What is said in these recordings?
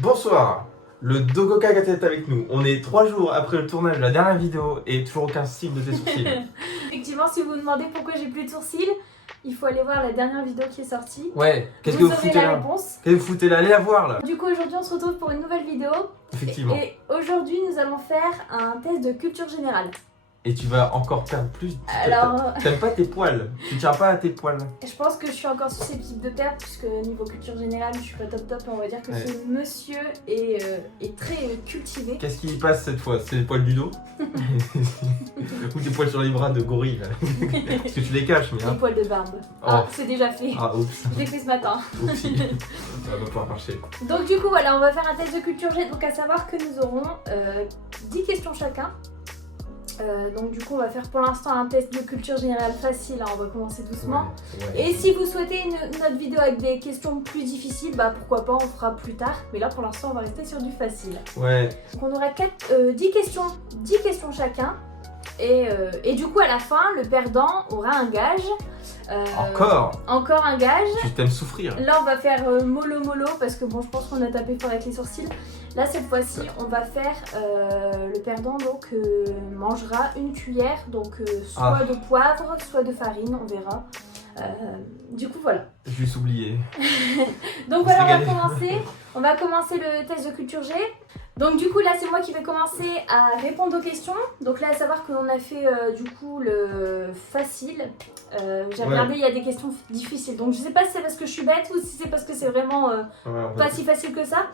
Bonsoir, le Dogoka est avec nous. On est 3 jours après le tournage de la dernière vidéo et toujours aucun signe de tes sourcils. Effectivement, si vous vous demandez pourquoi j'ai plus de sourcils, il faut aller voir la dernière vidéo qui est sortie. Ouais, qu'est-ce que vous aurez foutez la là? réponse. Qu'est-ce que vous foutez là? Allez la voir là. Du coup, aujourd'hui, on se retrouve pour une nouvelle vidéo. Effectivement. Et aujourd'hui, nous allons faire un test de culture générale. Et tu vas encore perdre plus. Alors, T'aimes pas tes poils. Tu tiens pas à tes poils. je pense que je suis encore susceptible de perdre, puisque niveau culture générale, je suis pas top top. Et on va dire que Ouais. ce monsieur est très cultivé. Qu'est-ce qui y passe cette fois? C'est les poils du dos? Ou tes poils sur les bras de gorille là? Parce que tu les caches, mais Les hein. poils de barbe. Oh. Ah, c'est déjà fait. Ah, oups. Je l'ai fait ce matin. Oupsie. Ça va pas pouvoir marcher. Donc du coup voilà, on va faire un test de culture G, donc à savoir que nous aurons 10 questions chacun. Donc du coup on va faire pour l'instant un test de culture générale facile, hein, on va commencer doucement. Ouais. Et si vous souhaitez une autre vidéo avec des questions plus difficiles, bah pourquoi pas, on fera plus tard. Mais là pour l'instant on va rester sur du facile. Ouais. Donc on aura 10 questions chacun. Et du coup à la fin, le perdant aura un gage. Encore un gage. Tu t'aimes souffrir. Là on va faire mollo mollo parce que bon je pense qu'on a tapé fort avec les sourcils. Là cette fois-ci on va faire le perdant donc mangera une cuillère donc soit de poivre soit de farine, on verra. Du coup voilà. Je vais oublié. Donc voilà on va commencer le test de culture G. Donc du coup là c'est moi qui vais commencer à répondre aux questions. Donc là à savoir que l'on a fait du coup le facile. J'ai regardé, il y a des questions difficiles. Donc je sais pas si c'est parce que je suis bête ou si c'est parce que c'est vraiment pas si facile que ça.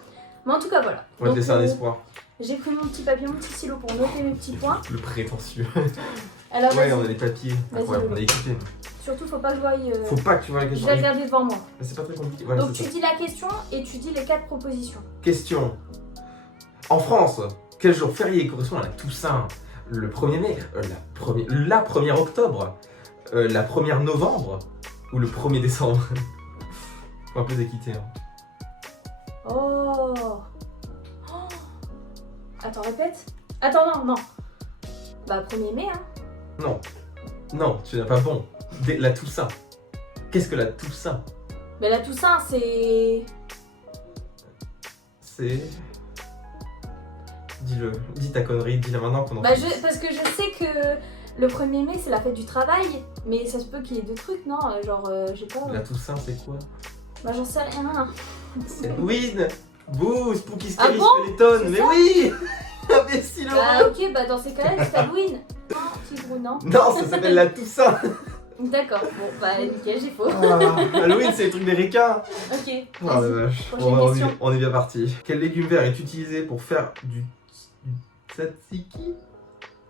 Mais en tout cas voilà. On va te laisser un espoir. J'ai pris mon petit papier, mon petit stylo pour noter mes petits points. Le prétentieux. Alors Ouais, vas-y. on a des papiers. Vas-y, Incroyable, vas-y. on a écouté. Surtout faut pas que je voie... Faut pas que tu vois la Je question. vais regarder devant moi. Mais c'est pas très compliqué. Voilà, Donc c'est tu ça. dis la question et tu dis les 4 propositions. Question. En France, quel jour férié correspond à la Toussaint? Le 1er mai, la 1er octobre, la 1er novembre ou le 1er décembre? Faut un peu d'équité. Hein. Oh. Attends, répète. Attends, non. Bah 1er mai, hein. Non. Non, tu n'as pas bon. La Toussaint. Qu'est-ce que la Toussaint? Mais la Toussaint, c'est... C'est... Dis-le. Dis ta connerie, dis-la maintenant qu'on en Bah parce que je sais que le 1er mai, c'est la fête du travail. Mais ça se peut qu'il y ait deux trucs, non? Genre, je sais pas... La Toussaint, c'est quoi? Bah j'en sais rien. C'est Halloween. Bouh, Spooky Ah Scary bon? Skeleton. C'est Mais ça? oui. Imbécile. Bah ok, bah dans ces cas-là, c'est Halloween. Non, Tigrou, non. Non, ça s'appelle la Toussaint. D'accord, bon bah nickel, j'ai faux. Ah, Halloween, c'est les trucs des ricains. Ok, Oh la vas-y. vache. Prochaine Bon, question. on est bien parti. Quel légume vert est utilisé pour faire du tzatziki?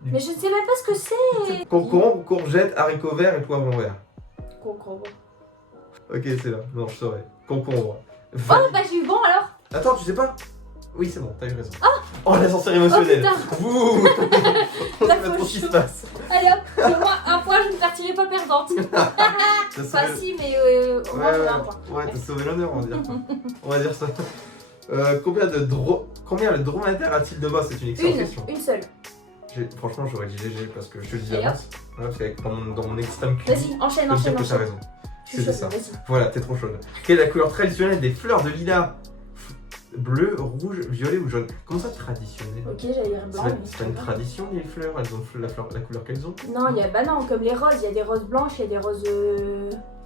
Mais je ne sais même pas ce que c'est. Concombre, courgette, haricots verts et poivron vert. Concombre. Ok, c'est là. Non, je saurais. Concombre. Oh bah j'ai eu bon alors. Attends, tu sais pas? Oui, c'est bon, t'as eu raison. Oh, l'ascenseur émotionnel. Oh, Ouh. On La sait pas trop ce qui se fauche. passe. Allez hop, au moins un point, je ne partirai pas perdante. T'as sauvé Enfin le- si, mais au moins j'aurai un point. Ouais, t'as sauvé l'honneur, on va dire. On va dire ça. Combien le dromadaire a-t-il de bas? C'est une excellente question. Une seule. Franchement, j'aurais dit léger parce que je te le dis Et d'avance. Ouais, parce qu'avec dans mon extrême QI, Vas-y, enchaîne, je peux dire enchaîne, que t'as enchaîne. raison. Je suis C'était chaude, ça. vas-y. Voilà, t'es trop chaude. Quelle est la couleur traditionnelle des fleurs de lilas? Bleu, rouge, violet ou jaune? Comment ça traditionnel? Ok, j'allais dire blanc, mais C'est pas une tradition les fleurs, elles ont la couleur qu'elles ont. Non, il y a, bah non, comme les roses, il y a des roses blanches, il y a des roses...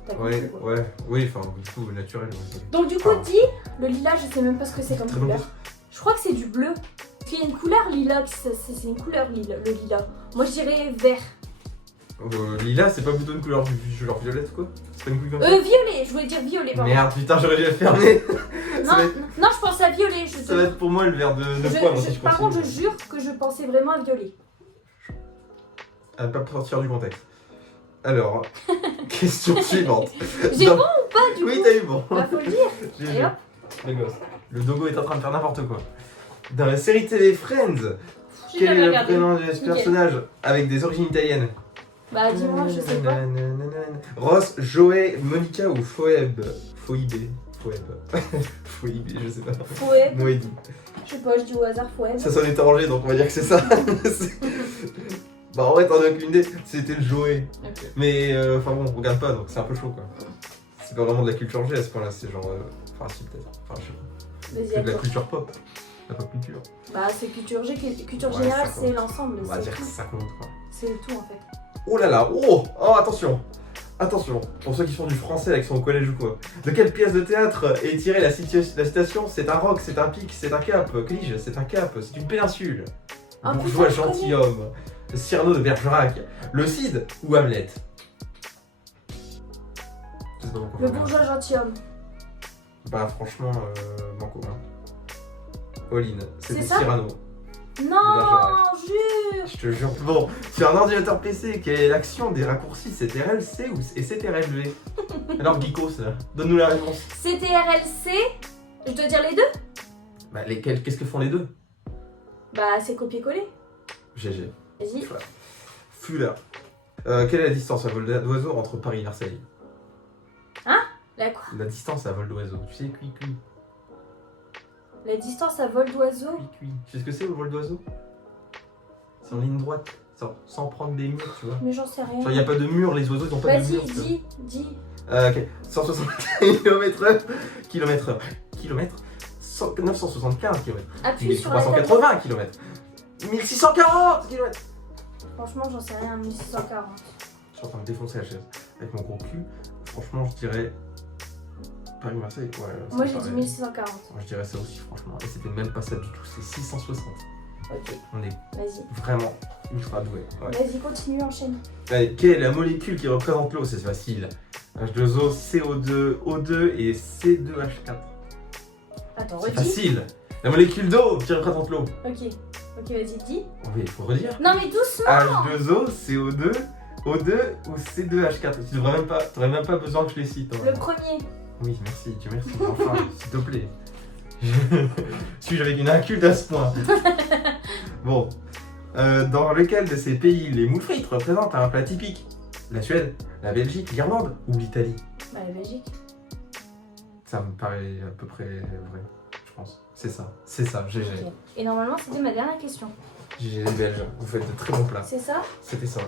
t'as compris, quoi. Ouais, oui, enfin, du coup, naturel. Ouais. Donc du coup, Ah. dis, le lilas, je sais même pas ce que c'est comme Très couleur. bon. Je crois que c'est du bleu. Parce qu'il y a une couleur lilas, c'est une couleur le lilas. Moi je dirais vert. Lilas, c'est pas plutôt une couleur genre violette quoi? C'est pas une couleur comme ça? Violet, je voulais dire violet, pardon. Merde, putain, j'aurais dû la fermer. Non, Ça va être- non, je pense à violet. Ça va être pour moi le verre de poivre si je Par contre, je continue. jure que je pensais vraiment à violet. À ne pas sortir du contexte. Alors, question suivante. J'ai Dans- bon ou pas du Oui, coup? t'as eu bon. Bah faut le dire. J'ai Et vu. hop. Les gosses. Le dogo est en train de faire n'importe quoi. Dans la série télé Friends, J'ai quel jamais est le regardé. prénom de ce Nickel. personnage avec des origines italiennes? Bah dis-moi, je sais pas. Ross, Joey, Monica ou Phoebe? Phoebe. Phoebe, je sais pas. Fouet. Noédie. Je sais pas, je dis au hasard fouet. Ça sonne étranger donc on va dire que c'est ça. Bah en vrai t'en as aucune idée, c'était le Joey. Ok. Mais enfin bon, on regarde pas donc c'est un peu chaud quoi. C'est pas vraiment de la culture G à ce point là, c'est genre. Enfin, si, peut-être. Enfin, je sais pas. Vas-y, C'est de la attends. culture pop. La pop culture. Bah, c'est culture G. Culture Ouais, générale, ça c'est compte. l'ensemble. On va C'est dire que tout. ça compte, quoi. C'est le tout, en fait. Oh là là, oh, oh attention, attention, pour ceux qui font du français avec son collège ou quoi. De quelle pièce de théâtre est tirée la citation? C'est un roc, c'est un pic, c'est un cap. Que dis-je? C'est un cap, c'est une péninsule. Oh, Bourgeois putain, je connais. gentilhomme. Cyrano de Bergerac. Le Cid ou Hamlet? Je sais pas pourquoi. Le bourgeois gentilhomme. Bah franchement, banco. Hein. Pauline, c'était C'est ça Cyrano. Non, Bergerac. jure. Je te jure. Bon, sur un ordinateur PC, quelle est l'action des raccourcis? CTRL-C et CTRL-V? Alors, Geekos, là, donne-nous la réponse. CTRLC. Je dois dire les deux? Bah, lesquels? Qu'est-ce que font les deux? Bah, c'est copier-coller. GG. Vas-y. Fuller. Quelle est la distance à vol d'oiseau entre Paris et Marseille? La quoi? La distance à vol d'oiseau. Tu sais, cuit. La distance à vol d'oiseau. Tu sais ce que c'est le vol d'oiseau? C'est en ligne droite, sans prendre des murs, tu vois. Mais j'en sais rien. Genre, il n'y a pas de mur, les oiseaux, ils n'ont pas de Vas-y, mur. tu vois. dis. Ok, 160 km/h, 975 km, Appuie sur la table. 1380 km, 1640 km. Franchement, j'en sais rien. 1640. Je suis en train de défoncer la chaise avec mon gros cul. Franchement, je dirais Paris-Marseille. Ouais, ça Moi, me j'ai dit paraît- 1640. Moi, je dirais ça aussi, franchement. Et c'était même pas ça du tout, c'est 660. Ok, On est vas-y. vraiment ultra doué. Ouais. Vas-y, continue, enchaîne. Allez, quelle est la molécule qui représente l'eau? C'est facile. H2O, CO2, O2 et C2H4. Attends, C'est redis. facile. La molécule d'eau qui représente l'eau. Ok, vas-y, dis. Oui, il faut redire. Non, mais doucement. H2O, CO2, O2 ou C2H4. Tu n'aurais même pas besoin que je les cite. Le normalement. premier. Oui, merci, Dieu merci. Enfin, s'il te plaît. Suis-je avec une inculte à ce point? Bon. Dans lequel de ces pays les moules frites représentent un plat typique? La Suède, la Belgique, l'Irlande ou l'Italie? Bah, la Belgique. Ça me paraît à peu près vrai, je pense. C'est ça, GG. Ok. Et normalement, c'était ma dernière question. GG les Belges, vous faites de très bons plats. C'est ça? C'était ça.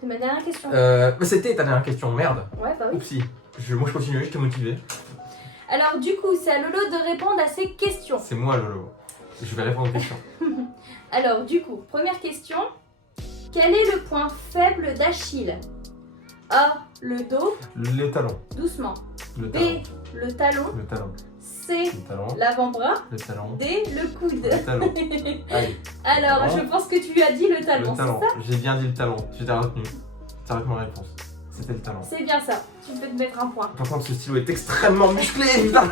C'est ma dernière question. Mais c'était ta dernière question, merde. Ouais, bah oui. Oupsie. Moi je continue, je t'ai motivé. Alors, du coup, c'est à Lolo de répondre à ces questions. C'est moi Lolo. Je vais répondre aux questions. Alors, du coup, première question. Quel est le point faible d'Achille? A. Le dos. Le talon. Doucement. Le B. talon. Le talon. Le talon. C. Le talon. L'avant-bras. Le talon. D. Le coude. Le talon. Allez. Alors, talon. je pense que tu lui as dit le talon, Le talon. c'est ça? J'ai bien dit le talon. Tu t'es retenu. C'est avec ma réponse. C'était le talon. C'est bien ça. Tu peux te mettre un point. Par contre, ce stylo est extrêmement musclé, putain.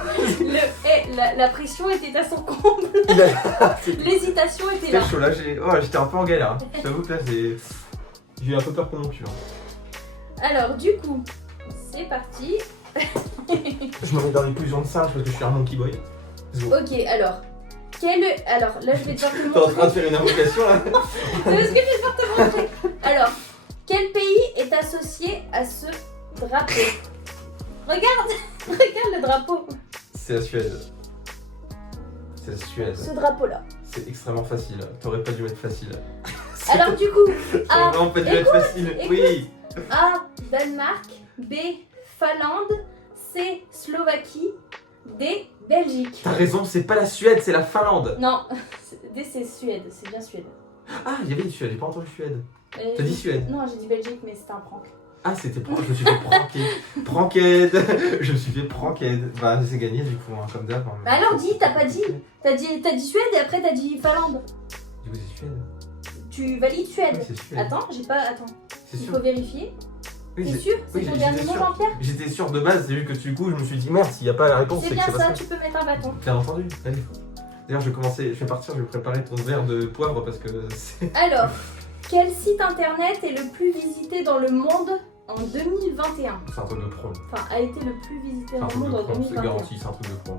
La pression était à son comble. Il a... L'hésitation était C'était là. chaud là, j'étais un peu en galère. Hein. Je t'avoue que là, j'ai eu un peu peur pour mon cul. Hein. Alors, du coup, c'est parti. Je me mets dans l'inclusion de singe parce que je suis un monkey boy. Let's go. Ok, alors. Alors, là, je vais devoir te T'es en train de montrer. faire une invocation là? C'est parce que je vais devoir te montrer. Alors, quel pays est associé à ce drapeau? Regarde le drapeau. C'est la Suède. C'est la Suède. Ce drapeau-là. C'est extrêmement facile. T'aurais pas dû mettre facile. Alors, du coup, T'aurais vraiment pas dû être facile. écoute. Oui. A. Danemark. B. Finlande. C. Slovaquie. D. Belgique. T'as raison, c'est pas la Suède, c'est la Finlande. Non, D. C'est Suède. C'est bien Suède. Ah, il y avait une Suède, j'ai pas entendu Suède. Euh, T'as dit Suède? Non, j'ai dit Belgique, mais c'était un prank. Ah, c'était je me suis fait pranker. Pranked. Je me suis fait pranked. Bah, c'est gagné du coup, hein, comme d'hab. Hein. Bah alors, dis, t'as pas dit. T'as dit Suède et après t'as dit Finlande. Du coup, c'est Suède. Tu valides Suède. Oui, c'est Suède. Attends, j'ai pas. Attends, C'est il sûr. faut vérifier. Oui, T'es c'est- sûr? C'est oui, ton j'étais dernier mot, sûr. Jean-Pierre? J'étais sûr de base, c'est juste que du coup, je me suis dit merde, s'il n'y a pas la réponse, C'est c'est que bien c'est pas ça, ça. tu peux mettre un bâton. Bien entendu, allez. D'ailleurs, je vais partir, je vais préparer ton verre de poivre parce que c'est. Alors, quel site internet est le plus visité dans le monde en 2021? C'est un truc de pro. Enfin, a été le plus visité C'est un dans le truc monde de en pro, c'est 2021. garanti, c'est un truc de pro.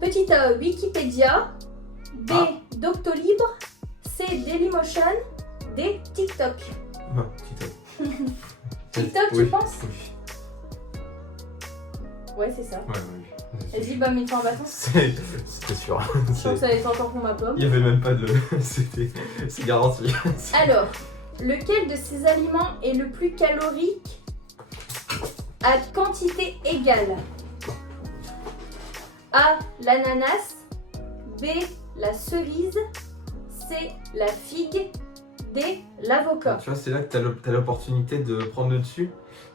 Petit A, Wikipédia. B, Ah. Doctolibre. C, Dailymotion. D, TikTok. Ah, TikTok. TikTok, tu Oui, penses? Oui. Ouais, c'est ça. Ouais, oui. Vas-y, bah mets-toi un bâton. C'était sûr. Je pense que ça va être encore pour ma pomme. Il n'y avait même pas de. C'est garanti. Alors, lequel de ces aliments est le plus calorique à quantité égale? A. L'ananas. B. La cerise. C. La figue. D. L'avocat. Tu vois, c'est là que t'as l'opportunité de prendre le dessus.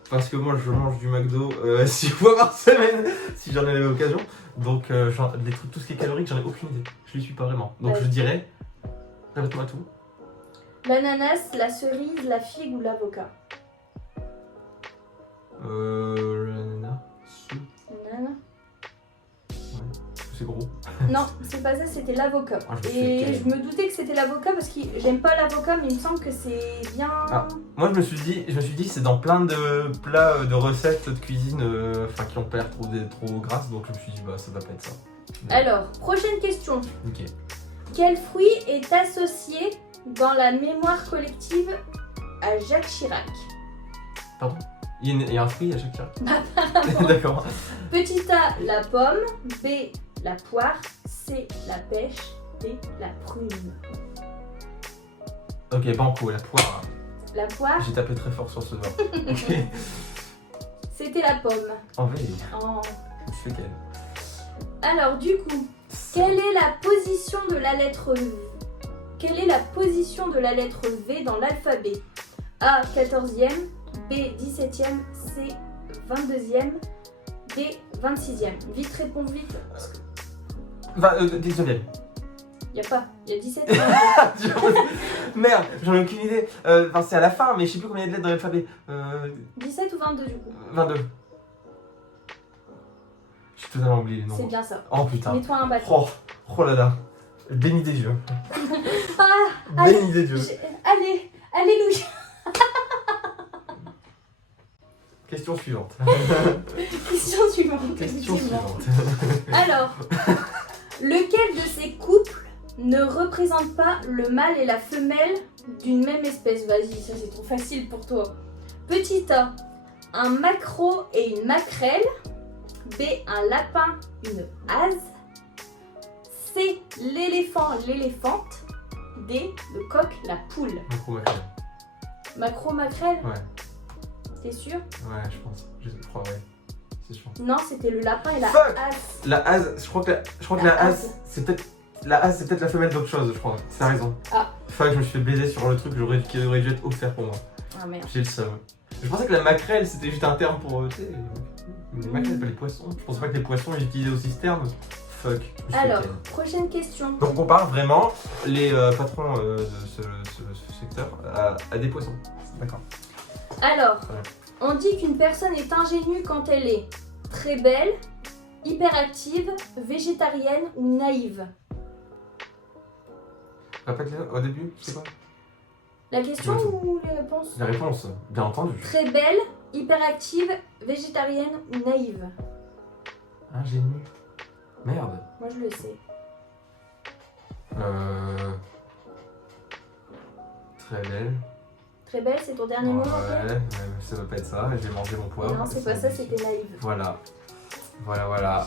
Parce que moi, je mange du McDo 6 fois par semaine, si j'en ai l'occasion. Donc, des trucs, tout ce qui est calorique, j'en ai aucune idée. Je ne suis pas vraiment. Donc, Ouais. je dirais. Répète-moi tout. L'ananas, la cerise, la figue ou l'avocat. L'ananas. Nanana. C'est gros. Non, c'est pas ça, c'était l'avocat. Ah, je me suis Et calé. je me doutais que c'était l'avocat parce que j'aime pas l'avocat, mais il me semble que c'est bien. Ah. Moi, je me suis dit, c'est dans plein de plats, de recettes de cuisine, qui ont pas l'air trop grasses. Donc, je me suis dit, bah, ça va pas être ça. Mais- Alors, prochaine question. Ok. Quel fruit est associé dans la mémoire collective à Jacques Chirac? Il y a un fruit à chaque cas. Apparemment. D'accord. Petit A, la pomme. B, la poire. C, la pêche. D, la prune. Ok, banco, la poire. La poire, J'ai tapé très fort sur ce doigt. Ok. c'était la pomme. En vrai, Oh. c'est quel? Alors, du coup, quelle est la position de la lettre V? Quelle est la position de la lettre V dans l'alphabet? A, 14e. B, 17e. C, 22e. D, 26e. Vite, réponds vite. 19ème. Y a pas, y a 17 et 22. Merde, j'en ai aucune idée. C'est à la fin, mais je sais plus combien il y a de lettres dans l'alphabet. 17 ou 22 du coup? 22. J'ai totalement oublié les C'est noms. bien ça. Oh putain. Mets-toi un bâton. Oh là là. Béni des dieux. Ah, Béni des dieux. allez, alléluia. Question suivante. Question suivante. Question effectivement. suivante. Alors, lequel de ces couples ne représente pas le mâle et la femelle d'une même espèce? Vas-y, ça c'est trop facile pour toi. Petit A, un maquereau et une maquerelle. B, un lapin, une hase. C, l'éléphant, l'éléphante. D, le coq, la poule. Macro-macro. Maquereau, maquerelle, Ouais, t'es sûr? ouais, je pense. Je crois, ouais. C'est sûr. Non, c'était le lapin et la Fuck. hase. La hase, je crois que La la hase, hase. c'est peut-être. La hase, c'est peut-être la femelle d'autre chose, je crois. T'as raison. Ah. Fuck, je me suis fait baiser sur le truc qui aurait dû être offert pour moi. Ah merde. J'ai le seum. Je pensais que la maquerelle c'était juste un terme pour. Tu sais, les maquerelles, pas les poissons. Je pensais pas que les poissons ils utilisaient aussi ce terme. Fuck. je me suis fait Alors, ken. prochaine question. Donc on compare vraiment les patrons de ce secteur à des poissons. D'accord. Alors, Ouais. on dit qu'une personne est ingénue quand elle est très belle, hyperactive, végétarienne ou naïve. Répète-le au début, c'est quoi? La question Ouais. ou les réponses? La réponse, bien entendu. Très belle, hyperactive, végétarienne ou naïve. Ingénu. Merde. Moi je le sais. Très belle. Très belle, c'est ton dernier mot, ok? Ouais, ça va pas être ça. J'ai mangé mon poivre. Non, c'est pas ça, c'était naïve. Voilà. Voilà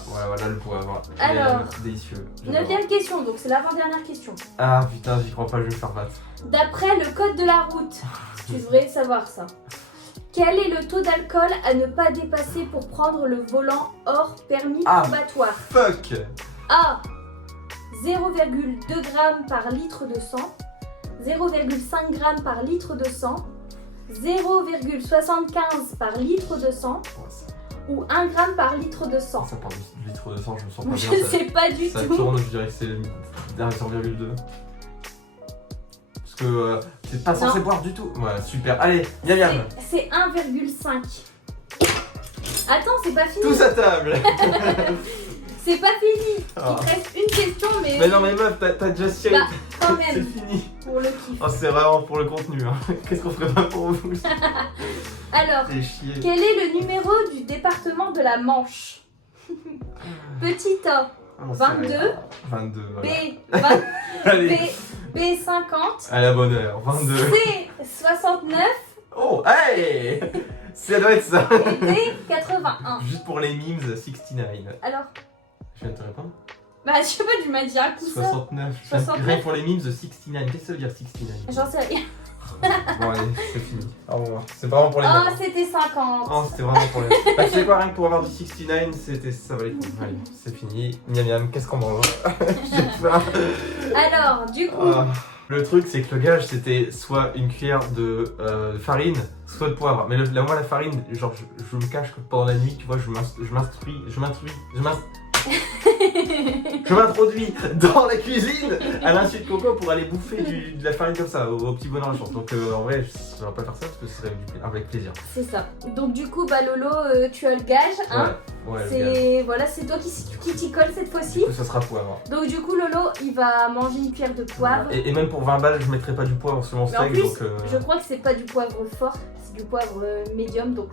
le poivre. Alors, Délicieux. J'adore. 9ème question, donc c'est l'avant-dernière question. Ah putain, j'y crois pas, je vais me faire battre. D'après le code de la route, tu devrais savoir ça. Quel est le taux d'alcool à ne pas dépasser pour prendre le volant hors permis Ah. probatoire? Fuck. A. 0,2 g par litre de sang. 0,5 g par litre de sang. 0,75 par litre de sang. Ouais, ça, Ou 1 g par litre de sang. ça parle de litre de sang, je me sens pas Je bien. sais pas du Ça tout. tourne, je dirais que c'est 0,2. Parce que c'est pas censé Non. boire du tout. Ouais, super. Allez, miam miam. C'est 1,5. Attends, c'est pas fini. Tous à table. C'est pas fini. Ah. Il te reste une question, mais, Mais non mais meuf, t'as déjà scié. Bah, quand C'est même, fini. pour le kiff. Oh, c'est vraiment pour le contenu. Hein. Qu'est-ce qu'on ferait pas pour vous? Alors, C'est chier. quel est le numéro du département de la Manche? Petit A, Oh, c'est 22. rien. 22, B, voilà. 20, Allez, B 50, à la bonne heure. 22. C 69 Oh, hey. Ça doit être ça. et D 81. Juste pour les memes, 69. Alors, Je viens de te répondre. bah je sais pas, tu m'as dit un coup ça. 69. 69. Rien que pour les memes, 69. Qu'est-ce que ça veut dire 69? J'en sais rien. Bon allez, c'est fini. Au revoir. C'est vraiment pour les Oh, miams. c'était 50. Oh, c'était vraiment pour les... Bah, tu sais quoi, rien que pour avoir du 69, ça valait le coup. Allez, c'est fini. Miam miam, qu'est-ce qu'on mange? J'ai faim. Alors, du coup, Ah. Le truc, c'est que le gage, c'était soit une cuillère de farine, soit de poivre. Mais moi, la farine, genre, je me cache que pendant la nuit, tu vois, je m'introduis dans la cuisine à l'insu de Coco pour aller bouffer de la farine comme ça, au petit bonheur de chance. Donc en vrai, je ne vais pas faire ça parce que ce serait avec plaisir. c'est ça. Donc du coup, bah Lolo, tu as le gage, hein. Ouais, le gage. C'est voilà, c'est toi qui t'y colle cette fois-ci. Du coup, ça sera poivre. Donc du coup, Lolo, il va manger une cuillère de poivre. Et même pour 20 balles, je mettrai pas du poivre sur mon Mais en steak. plus, Donc, je crois que c'est pas du poivre fort, c'est du poivre médium, donc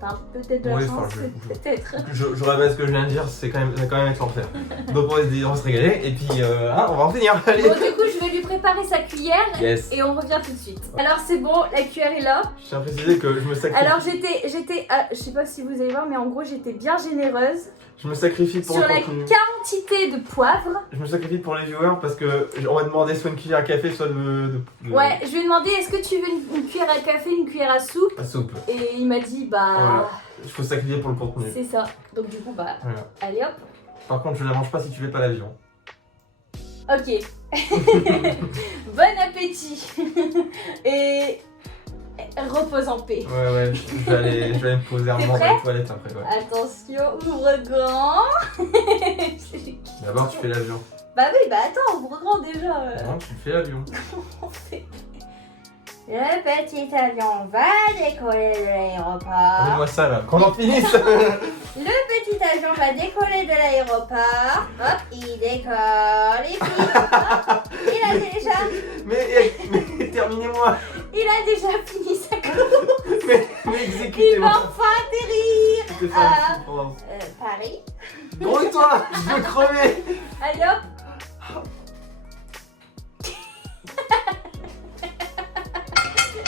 t'as peut-être de la Oui, chance, enfin, peut-être. Je répète ce que je viens de dire, ça va quand même être l'enfer. Donc on va se régaler et puis hein, on va en finir. Allez. Bon, du coup, je vais lui préparer sa cuillère Yes. et on revient tout de suite. Alors c'est bon, la cuillère est là. Je tiens à préciser que je me sacrifie. Alors je sais pas si vous allez voir, mais en gros j'étais bien généreuse Je me sacrifie pour sur le la contenu. quantité de poivre. Je me sacrifie pour les viewers parce que on va demander soit une cuillère à café, soit de Ouais, je lui ai demandé est-ce que tu veux une cuillère à café, une cuillère à soupe, à soupe. et il m'a dit bah Voilà. Il faut sacrifier pour le contenu. c'est ça. Donc du coup bah Voilà. allez hop. Par contre, je la mange pas si tu fais pas l'avion. Ok. Bon appétit. Et repose en paix. Ouais, je vais aller me poser un T'es moment dans prêt les toilettes après. Ouais. Attention, ouvre grand. D'abord, tu fais l'avion. Bah oui, bah attends, ouvre grand déjà. Non, tu fais l'avion. Le petit avion va décoller de l'aéroport. Donne-moi ça là, qu'on en finisse. Le petit avion va décoller de l'aéroport. Hop, il décolle. Et puis, hop, il a déjà mais terminez-moi. Il a déjà fini sa course. Mais Il va exécutez-moi. enfin atterrir Je te fais une souffrance. Paris. Grouille-toi, je veux crever. Allez hop.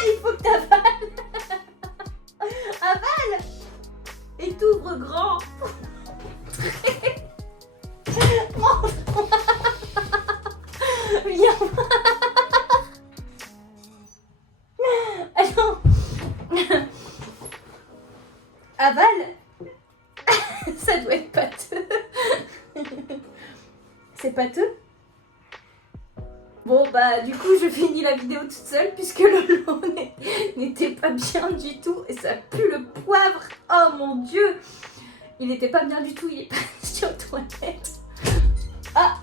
Il faut que t'avales. Avale. Et t'ouvres grand. Montre-moi. Viens. Attends. Avale. Ça doit être pâteux. C'est pâteux? Bon bah du coup je finis la vidéo toute seule puisque Lolo n'était pas bien du tout et ça pue le poivre. Oh mon dieu. Il était pas bien du tout, il est parti aux toilettes. Ah,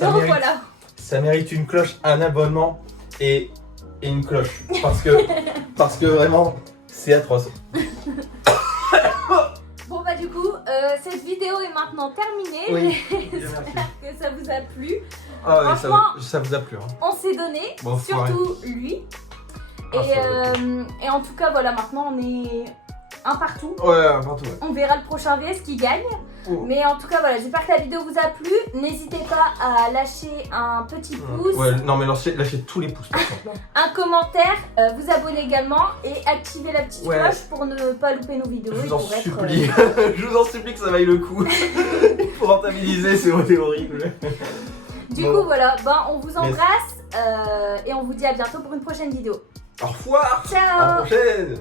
le revoilà. Ça mérite une cloche, un abonnement et une cloche. Parce que vraiment, c'est atroce. Bon bah du coup, cette vidéo est maintenant terminée. Oui, J'espère que ça vous a plu. Ah ouais, Franchement, ça vous a plu. Hein. On s'est donné, Bon, surtout lui. Ah, Et en tout cas, voilà, maintenant on est un partout. Ouais, partout. Ouais. On verra le prochain VS qui gagne. Oh. Mais en tout cas, voilà, j'espère que la vidéo vous a plu. N'hésitez pas à lâcher un petit pouce, Ouais, non mais lâchez tous les pouces. par contre. un commentaire, vous abonner également et activer la petite cloche pour ne pas louper nos vidéos. Je et vous en pour être, supplie. Je vous en supplie que ça vaille le coup. Pour rentabiliser, c'est horrible. Du Bon. coup, voilà, ben, on vous embrasse et on vous dit à bientôt pour une prochaine vidéo. Au revoir. À la Ciao! prochaine.